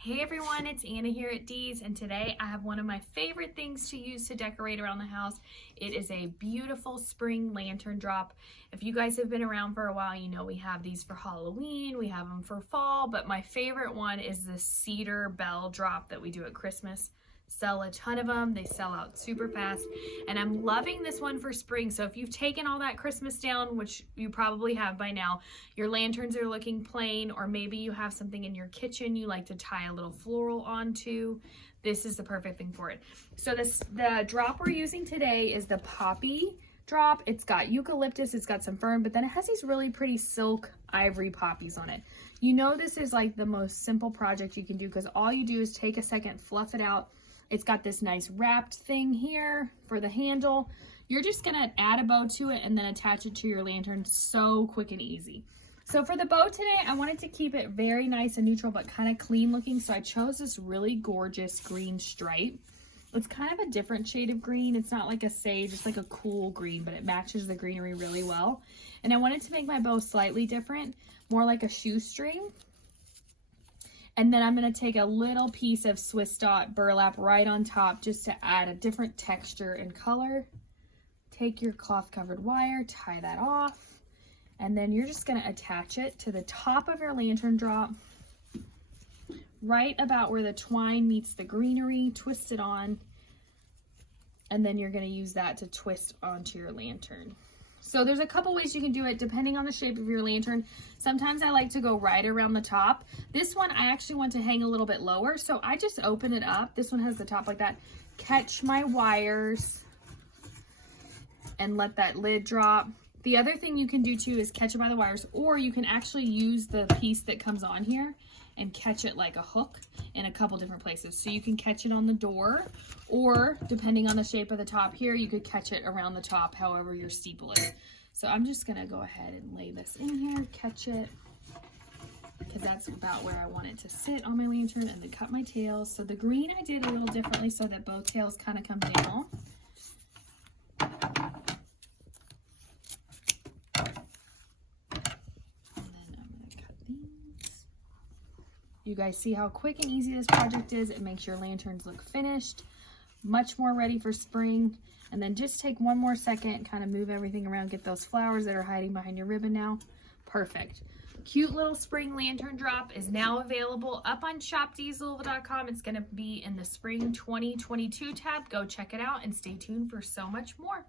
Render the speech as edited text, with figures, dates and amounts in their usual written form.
Hey everyone, it's Anna here at Dee's, and today I have one of my favorite things to use to decorate around the house. It is a beautiful spring lantern drop. If you guys have been around for a while, you know we have these for Halloween, we have them for fall, but my favorite one is the cedar bell drop that we do at Christmas. Sell a ton of them, they sell out super fast, and I'm loving this one for spring. So if you've taken all that Christmas down, which you probably have by now, your lanterns are looking plain, or maybe you have something in your kitchen you like to tie a little floral onto, this is the perfect thing for it. So the drop we're using today is the poppy drop. It's got eucalyptus, it's got some fern, but then it has these really pretty silk ivory poppies on it. You know this is like the most simple project you can do because all you do is take a second, fluff it out. It's got this nice wrapped thing here for the handle. You're just gonna add a bow to it and then attach it to your lantern. So quick and easy. So for the bow today, I wanted to keep it very nice and neutral, but kind of clean looking. So I chose this really gorgeous green stripe. It's kind of a different shade of green. It's not like a sage, it's like a cool green, but it matches the greenery really well. And I wanted to make my bow slightly different, more like a shoestring. And then I'm gonna take a little piece of Swiss dot burlap right on top just to add a different texture and color. Take your cloth covered wire, tie that off, and then you're just gonna attach it to the top of your lantern drop, right about where the twine meets the greenery, twist it on, and then you're gonna use that to twist onto your lantern. So there's a couple ways you can do it depending on the shape of your lantern. Sometimes I like to go right around the top. This one I actually want to hang a little bit lower, so I just open it up. This one has the top like that. Catch my wires and let that lid drop. The other thing you can do too is catch it by the wires, or you can actually use the piece that comes on here and catch it like a hook in a couple different places. So you can catch it on the door, or depending on the shape of the top here, you could catch it around the top, however your steeple is. So I'm just gonna go ahead and lay this in here, catch it, because that's about where I want it to sit on my lantern, and then cut my tails. So the green I did a little differently so that both tails kind of come down. You guys see how quick and easy this project is. It makes your lanterns look finished, much more ready for spring. And then just take one more second, kind of move everything around, get those flowers that are hiding behind your ribbon now. Perfect. Cute little spring lantern drop is now available up on shopdeeslouisville.com. It's going to be in the spring 2022 tab. Go check it out and stay tuned for so much more.